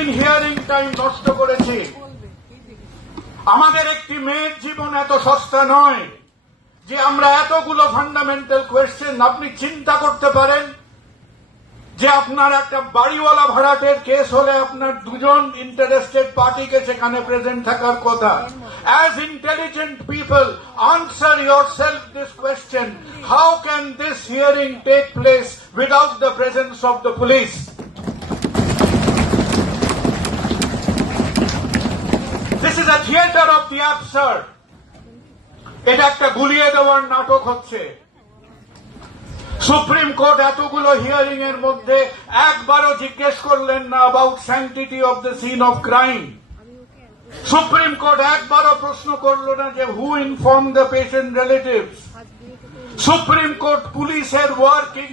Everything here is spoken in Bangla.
দিন হিয়ারিং টাইম নষ্ট করেছি। আমাদের একটি মেয়ের জীবন এত সস্তা নয় যে আমরা এতগুলো ফান্ডামেন্টাল কোয়েশ্চেন। আপনি চিন্তা করতে পারেন যে আপনার একটা বাড়িওয়ালা ভাড়াটের কেস হলে আপনার দুজন ইন্টারেস্টেড পার্টিকে সেখানে প্রেজেন্ট থাকার কথা। As intelligent people, answer yourself this question: how can this hearing take place without the presence of the police? This is a theater of the absurd. এটা একটা গুলিয়ে দেওয়ার নাটক হচ্ছে। সুপ্রিম কোর্ট এতগুলো হিয়ারিং এর মধ্যে একবারও জিজ্ঞেস করলেন না about sanctity of the scene of crime. Supreme court একবারও প্রশ্ন করলো না যে who inform the patient relatives. Supreme court পুলিশের ওয়ার্কিং